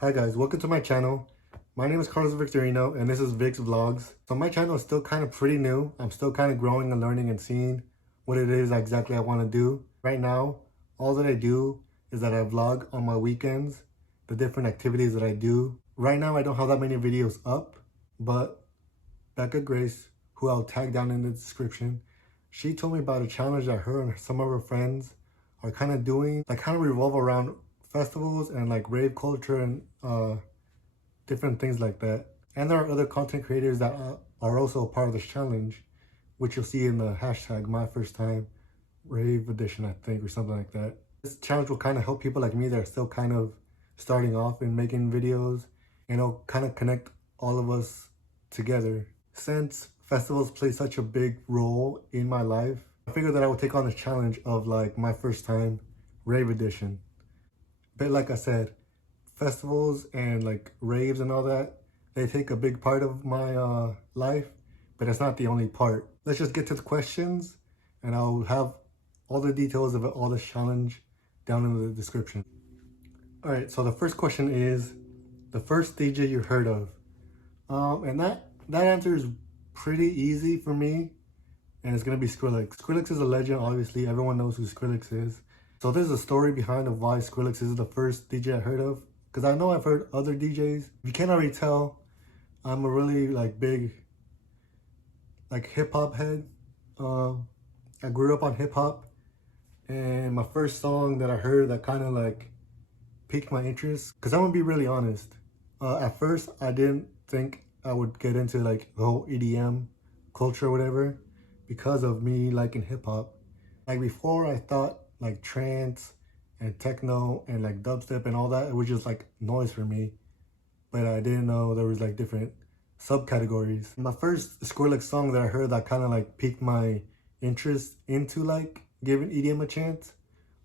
Hi guys, welcome to my channel. My name is Carlos Victorino and this is Vic's Vlogs. So my channel is still kind of pretty new. I'm still kind of growing and learning and seeing what it is exactly I want to do. Right now, all that I do is that I vlog on my weekends, the different activities that I do. Right now I don't have that many videos up, but Becca Grace, who I'll tag down in the description, she told me about a challenge that her and some of her friends are kind of doing that kind of revolve around festivals and like rave culture and different things like that. And there are other content creators that are also a part of this challenge, which you'll see in the hashtag my first time rave edition, I think, or something like that. This challenge will kind of help people like me that are still kind of starting off and making videos, and it'll kind of connect all of us together. Since festivals play such a big role in my life, I figured that I would take on this challenge of like my first time rave edition. But like I said, festivals and like raves and all that, they take a big part of my life, but it's not the only part. Let's just get to the questions and I'll have all the details of all this challenge down in the description. All right, so the first question is the first DJ you heard of. And that answer is pretty easy for me, and it's gonna be Skrillex. Skrillex is a legend, obviously. Everyone knows who Skrillex is. So there's a story behind of why Skrillex is the first DJ I heard of, because I know I've heard other DJs. If you can't already tell, I'm a really like big like hip hop head. I grew up on hip hop, and my first song that I heard that kind of like piqued my interest, because I'm gonna be really honest. At first, I didn't think I would get into like the whole EDM culture or whatever because of me liking hip hop. Like before, I thought like trance and techno and like dubstep and all that, it was just like noise for me. But I didn't know there was like different subcategories. My first Skrillex song that I heard that kind of like piqued my interest into like giving EDM a chance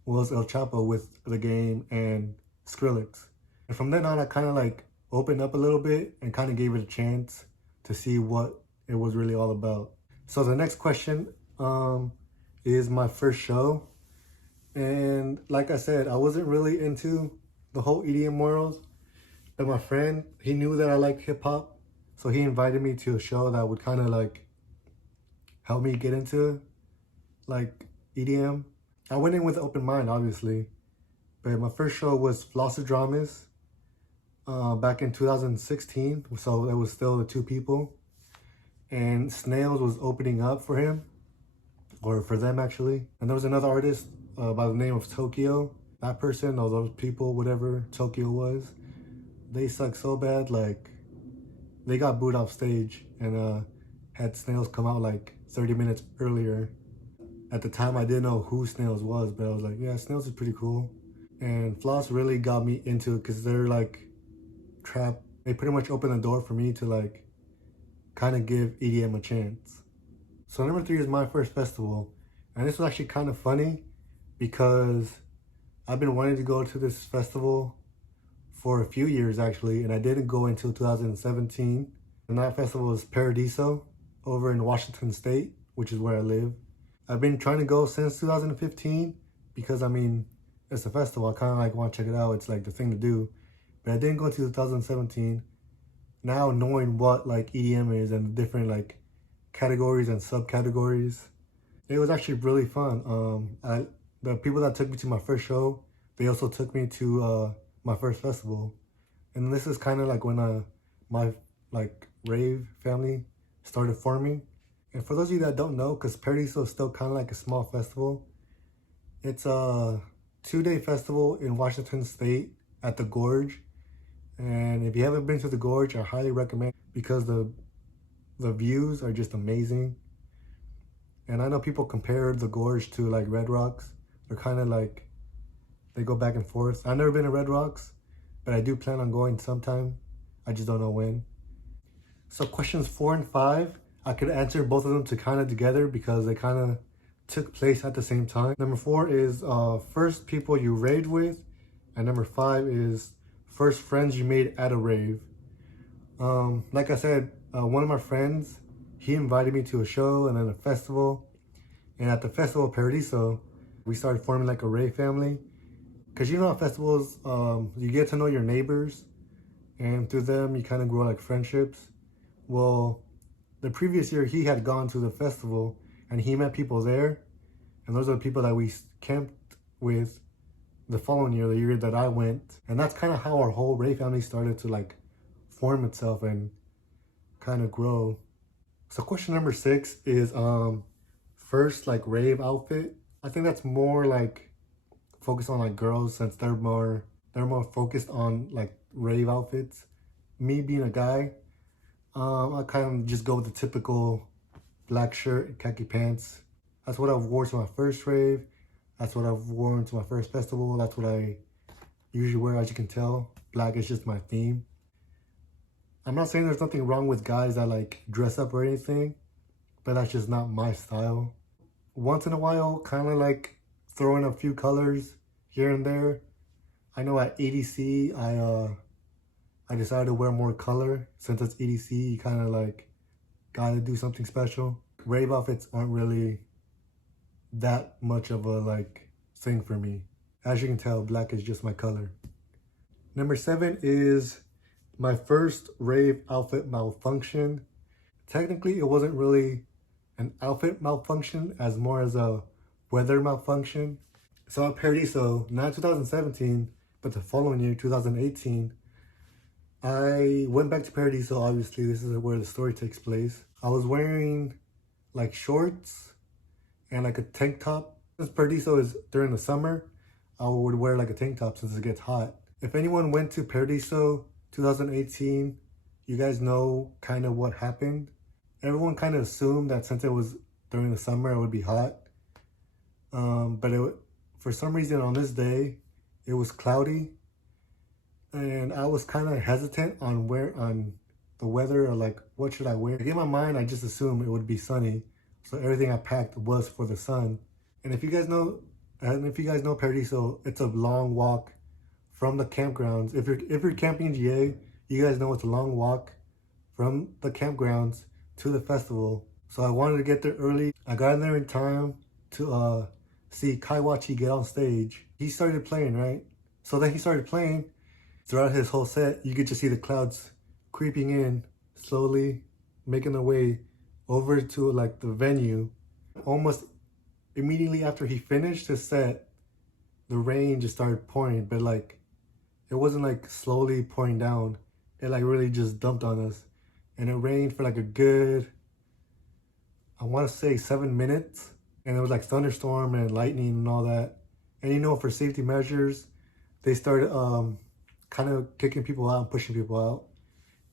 was El Chapo with The Game and Skrillex. And from then on, I kind of like opened up a little bit and kind of gave it a chance to see what it was really all about. So the next question is my first show. And like I said, I wasn't really into the whole EDM world, but my friend, he knew that I liked hip hop, so he invited me to a show that would kind of like help me get into like EDM. I went in with an open mind, obviously, but my first show was Flossodramas back in 2016, so it was still the two people, and Snails was opening up for him, or for them actually, and there was another artist by the name of Tokyo. That person or those people, whatever Tokyo was, they suck so bad, like they got booed off stage and had Snails come out like 30 minutes earlier. At the time, I didn't know who Snails was, but I was like, yeah, Snails is pretty cool. And Floss really got me into it because they're like trap. They pretty much opened the door for me to like kind of give EDM a chance. So number 3 is my first festival. And this was actually kind of funny because I've been wanting to go to this festival for a few years actually, and I didn't go until 2017. And that festival is Paradiso over in Washington State, which is where I live. I've been trying to go since 2015 because I mean, it's a festival. I kind of like want to check it out. It's like the thing to do. But I didn't go until 2017. Now knowing what like EDM is and the different like categories and subcategories, it was actually really fun. The people that took me to my first show, they also took me to my first festival. And this is kind of like when my like rave family started forming. And for those of you that don't know, because Paradiso is still kind of like a small festival, it's a 2-day festival in Washington State at the Gorge. And if you haven't been to the Gorge, I highly recommend, because the views are just amazing. And I know people compare the Gorge to like Red Rocks. They're kind of like, they go back and forth. I've never been to Red Rocks, but I do plan on going sometime. I just don't know when. So questions 4 and 5, I could answer both of them together because they kind of took place at the same time. Number 4 is first people you raved with, and number 5 is first friends you made at a rave. Like I said, one of my friends, he invited me to a show and then a festival. And at the festival of Paradiso, we started forming like a rave family. Because you know at festivals, you get to know your neighbors. and through them you kind of grow like friendships. Well, the previous year he had gone to the festival and he met people there, and those are the people that we camped with the following year, the year that I went. And that's kind of how our whole Ray family started to like form itself and kind of grow. So question number 6 is first like rave outfit. I think that's more like focused on like girls, since they're more focused on like rave outfits. Me being a guy, I kind of just go with the typical black shirt, khaki pants. That's what I've worn to my first rave. That's what I've worn to my first festival. That's what I usually wear, as you can tell. Black is just my theme. I'm not saying there's nothing wrong with guys that like dress up or anything, but that's just not my style. Once in a while, kind of like throw in a few colors here and there. I know at EDC, I decided to wear more color. Since it's EDC, you kind of like gotta do something special. Rave outfits aren't really that much of a like thing for me. As you can tell, black is just my color. Number 7 is my first rave outfit malfunction. Technically, it wasn't really an outfit malfunction as more as a weather malfunction. So at Paradiso, not 2017, but the following year, 2018, I went back to Paradiso. Obviously, this is where the story takes place. I was wearing like shorts and like a tank top. Since Paradiso is during the summer, I would wear like a tank top since it gets hot. If anyone went to Paradiso 2018, you guys know kind of what happened. Everyone kind of assumed that since it was during the summer, it would be hot. But for some reason on this day, it was cloudy. And I was kind of hesitant on the weather, or like, what should I wear? In my mind, I just assumed it would be sunny. So everything I packed was for the sun. And if you guys know Paradiso, it's a long walk from the campgrounds. If you're camping in GA, you guys know it's a long walk from the campgrounds to the festival. So I wanted to get there early. I got in there in time to see Kaiwachi get on stage. He started playing, right? So then he started playing. Throughout his whole set, you get to see the clouds creeping in slowly, making their way over to like the venue. Almost immediately after he finished his set, the rain just started pouring, but like it wasn't like slowly pouring down. It like really just dumped on us. And it rained for like a good, I want to say 7 minutes. And it was like thunderstorm and lightning and all that. And you know, for safety measures, they started kind of kicking people out and pushing people out.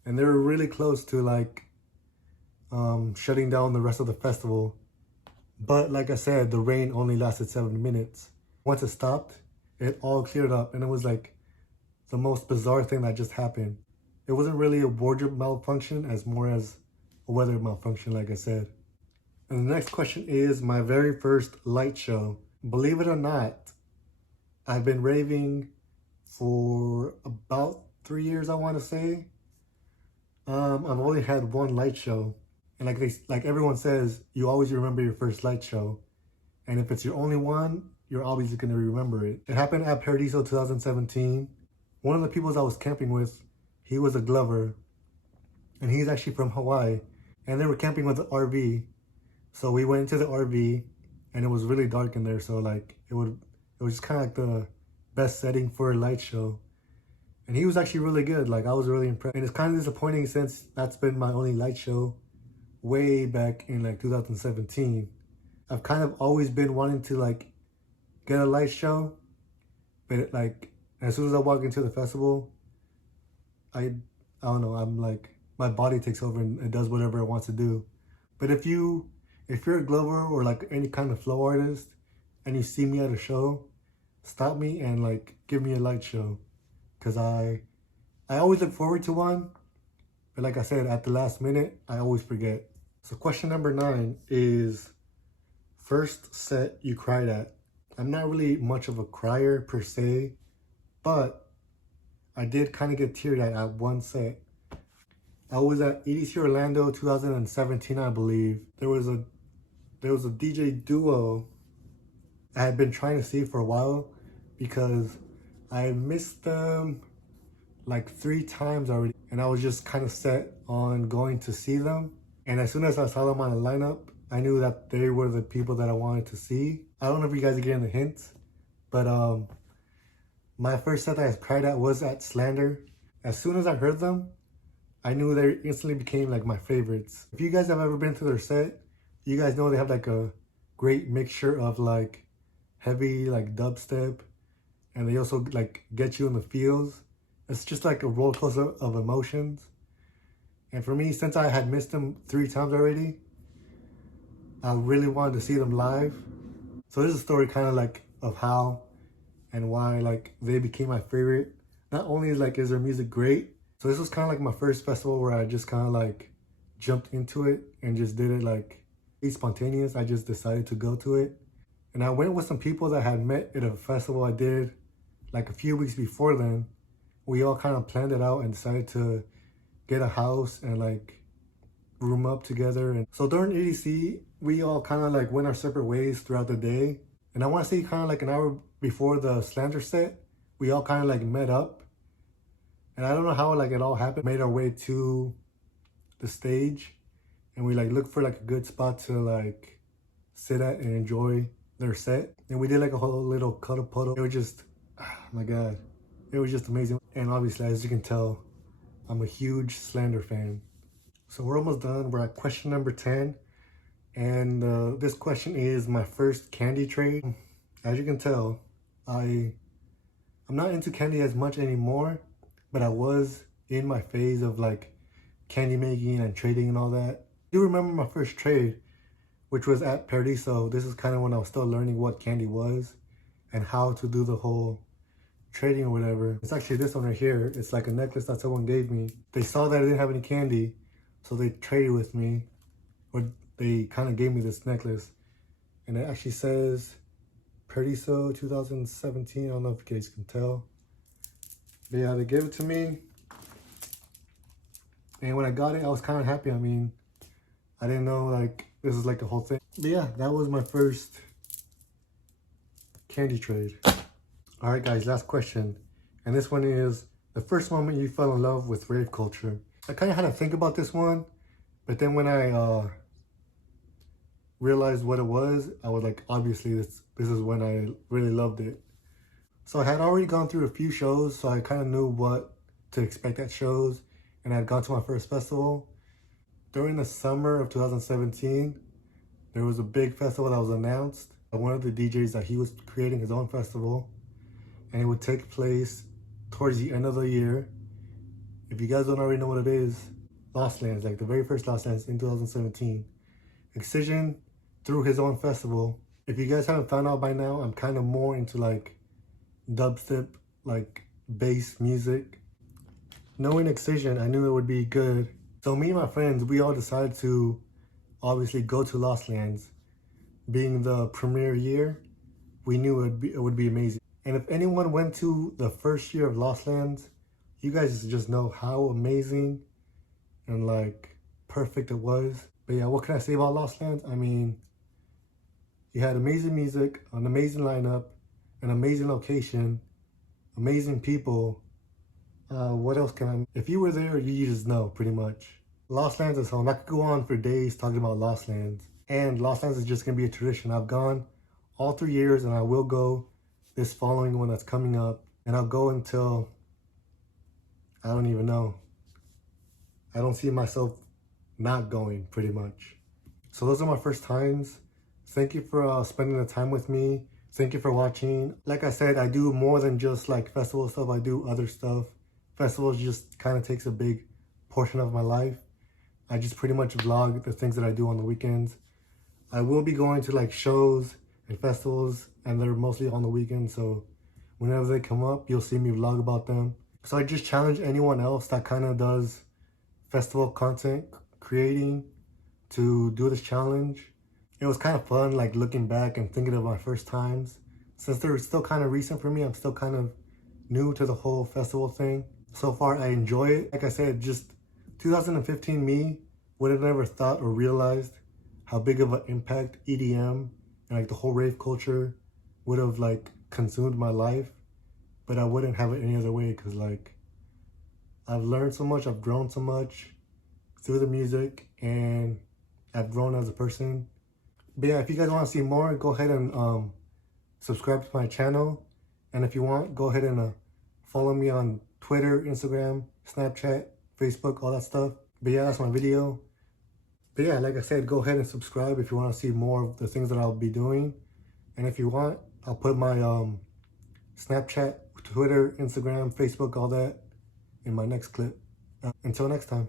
And they were really close to like shutting down the rest of the festival. But like I said, the rain only lasted 7 minutes. Once it stopped, it all cleared up. And it was like the most bizarre thing that just happened. It wasn't really a wardrobe malfunction as more as a weather malfunction, like I said. And the next question is my very first light show. Believe it or not, I've been raving for about 3 years, I want to say. I've only had one light show. And like everyone says, you always remember your first light show. And if it's your only one, you're always going to remember it. It happened at Paradiso 2017. One of the people I was camping with, he was a glover. And he's actually from Hawaii. And they were camping with the RV. So we went into the RV and it was really dark in there. So like it was just kind of like the best setting for a light show. And he was actually really good. Like I was really impressed. And it's kind of disappointing since that's been my only light show way back in like 2017. I've kind of always been wanting to like get a light show. But like as soon as I walk into the festival, I don't know, I'm like, my body takes over and it does whatever it wants to do. But if you're a glover or like any kind of flow artist and you see me at a show, stop me and like give me a light show. Cause I always look forward to one, but like I said, at the last minute, I always forget. So question number 9 is first set you cried at. I'm not really much of a crier per se, but I did kind of get teared at one set. I was at EDC Orlando 2017, I believe. There was a DJ duo I had been trying to see for a while because I missed them like 3 times already, and I was just kind of set on going to see them. And as soon as I saw them on the lineup, I knew that they were the people that I wanted to see. I don't know if you guys are getting the hints, but my first set that I cried at was at Slander. As soon as I heard them, I knew they instantly became like my favorites. If you guys have ever been to their set, you guys know they have like a great mixture of like heavy like dubstep, and they also like get you in the feels. It's just like a roller coaster of emotions. And for me, since I had missed them 3 times already, I really wanted to see them live. So this is a story kind of like of how and why like they became my favorite. Not only like is their music great, so this was kind of like my first festival where I just kind of like jumped into it and just did it like spontaneous. I just decided to go to it. And I went with some people that I had met at a festival I did like a few weeks before then. We all kind of planned it out and decided to get a house and like room up together. And so during EDC, we all kind of like went our separate ways throughout the day. And I want to say kind of like an hour before the Slander set, we all kind of like met up. And I don't know how like it all happened. Made our way to the stage, and we like looked for like a good spot to like sit at and enjoy their set. And we did like a whole little cuddle puddle. It was just, oh my God, it was just amazing. And obviously, as you can tell, I'm a huge Slander fan. So we're almost done. We're at question number 10. And this question is my first Kandi trade. As you can tell, I'm not into Kandi as much anymore, but I was in my phase of like candy making and trading and all that. I do remember my first trade, which was at Paradiso. This is kind of when I was still learning what candy was and how to do the whole trading or whatever. It's actually this one right here. It's like a necklace that someone gave me. They saw that I didn't have any candy, so they traded with me, or they kind of gave me this necklace. And it actually says Paradiso 2017. I don't know if you guys can tell. But yeah, they gave it to me. And when I got it, I was kind of happy. I mean, I didn't know like this is like the whole thing. But yeah, that was my first candy trade. All right, guys, last question. And this one is the first moment you fell in love with rave culture. I kind of had to think about this one, but then when I realized what it was, I was like, obviously this is when I really loved it. So I had already gone through a few shows, so I kind of knew what to expect at shows, and I had gone to my first festival. During the summer of 2017, there was a big festival that was announced by one of the DJs that he was creating his own festival, and it would take place towards the end of the year. If you guys don't already know what it is, Lost Lands, like the very first Lost Lands in 2017. Excision threw his own festival. If you guys haven't found out by now, I'm kind of more into like dubstep, like bass music. Knowing Excision, I knew it would be good. So me and my friends, we all decided to obviously go to Lost Lands. Being the premiere year, we knew it would be amazing. And if anyone went to the first year of Lost Lands, you guys just know how amazing and like perfect it was. But yeah, what can I say about Lost Lands? I mean, you had amazing music, an amazing lineup, an amazing location, amazing people. What else can I... If you were there, you just know, pretty much. Lost Lands is home. I could go on for days talking about Lost Lands. And Lost Lands is just going to be a tradition. I've gone all 3 years, and I will go this following one that's coming up. And I'll go until... I don't even know. I don't see myself not going, pretty much. So those are my first times. Thank you for spending the time with me. Thank you for watching. Like I said, I do more than just like festival stuff. I do other stuff. Festivals just kind of takes a big portion of my life. I just pretty much vlog the things that I do on the weekends. I will be going to like shows and festivals, and they're mostly on the weekends. So whenever they come up, you'll see me vlog about them. So I just challenge anyone else that kind of does festival content creating to do this challenge. It was kind of fun, like looking back and thinking of my first times. Since they're still kind of recent for me, I'm still kind of new to the whole festival thing. So far, I enjoy it. Like I said, just 2015 me would have never thought or realized how big of an impact EDM and like the whole rave culture would have like consumed my life. But I wouldn't have it any other way, because like I've learned so much, I've grown so much through the music, and I've grown as a person. But yeah, if you guys want to see more, go ahead and subscribe to my channel. And if you want, go ahead and follow me on Twitter, Instagram, Snapchat, Facebook, all that stuff. But yeah, that's my video. But yeah, like I said, go ahead and subscribe if you want to see more of the things that I'll be doing. And if you want, I'll put my Snapchat, Twitter, Instagram, Facebook, all that in my next clip. Until next time.